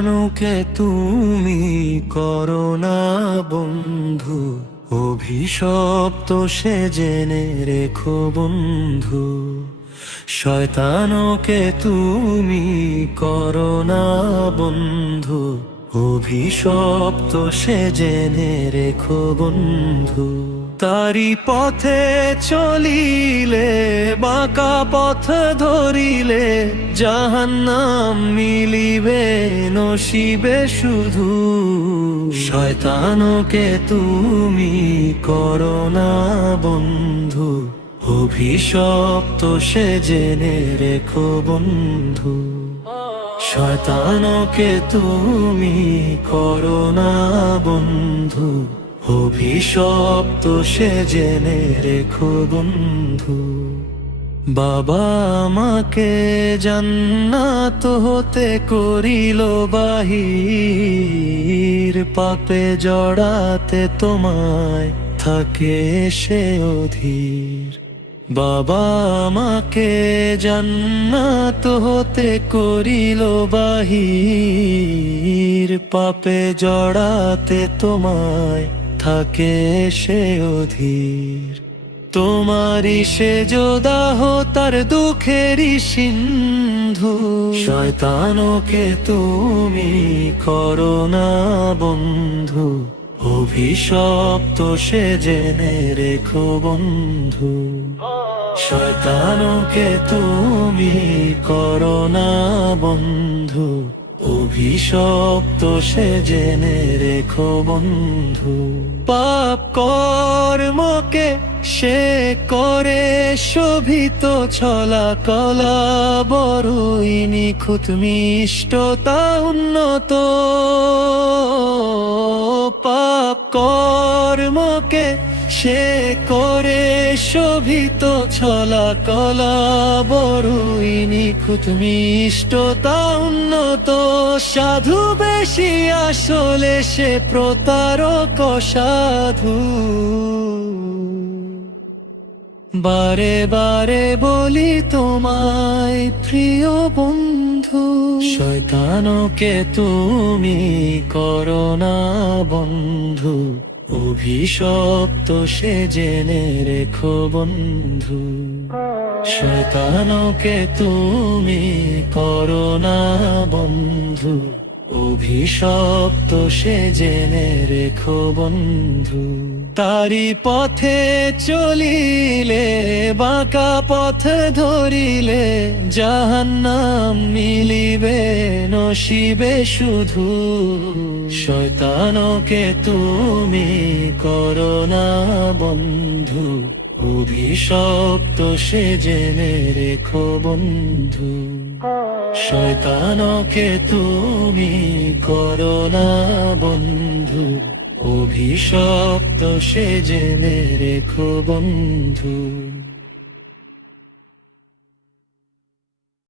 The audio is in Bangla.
শয়তানকে তুমি করো না বন্ধু, অভিশপ্ত সে জেনে রেখো বন্ধু। শয়তানকে তুমি করো না বন্ধু, অভিশপ্ত সে জেনে রেখো বন্ধু। তারি পথে চলিলে, বাঁকা পথ ধরিলে, জাহান্নাম মিলিবে নসিবে শুধু। শয়তানকে তুমি করো না বন্ধু, অভিশপ্ত সে জেনে রেখো বন্ধু। শয়তানকে তুমি করো না বন্ধু, অভিশপ্ত সে জেনে রেখো বন্ধু। বাবা আমাকে জান্নাত হতে করিল বাহির, পাপে জড়াতে তোমায় থাকে সে অধীর। বাবা আমাকে জান্নাত হতে করিল বাহির, পাপে জড়াতে তোমায় থাকে সে অধীর। তোমারি সে যোদাহ তার দুঃখেরই সিন্ধু। শয়তানকে তুমি করো না বন্ধু, অভিশপ্ত সে জেনে রেখো বন্ধু। শয়তানকে তুমি করো না বন্ধু, অভিশপ্ত সে জেনে রেখো বন্ধু। পাপ কর্মকে সে করে শোভিত ছলা কলা, বড়ই নিখুঁত মিষ্টতা উন্নত। পাপ কর্মকে সে করে শোভিত ছলা কলা, বড়ই নিখুঁত মিষ্টতা উন্নত। সাধু বেশি আসলে সে প্রতারক সাধু। বারে বারে বলি তোমায় প্রিয় বন্ধু, শয়তানকে তুমি করো না বন্ধু, অভিশপ্ত সে জেনে রেখো বন্ধু। শয়তানকে তুমি করো না বন্ধু, অভিশপ্ত সে জেনে রেখো বন্ধু। তারি পথে চলিলে, বাঁকা পথ ধরিলে, জাহান্নাম মিলিবে নসিবে শুধু। শয়তানকে তুমি করো না বন্ধু, অভিশপ্ত সে জেনে রেখো বন্ধু। শয়তানকে তুমি করো না বন্ধু, অভিশপ্ত সে জেনে রেখো বন্ধু।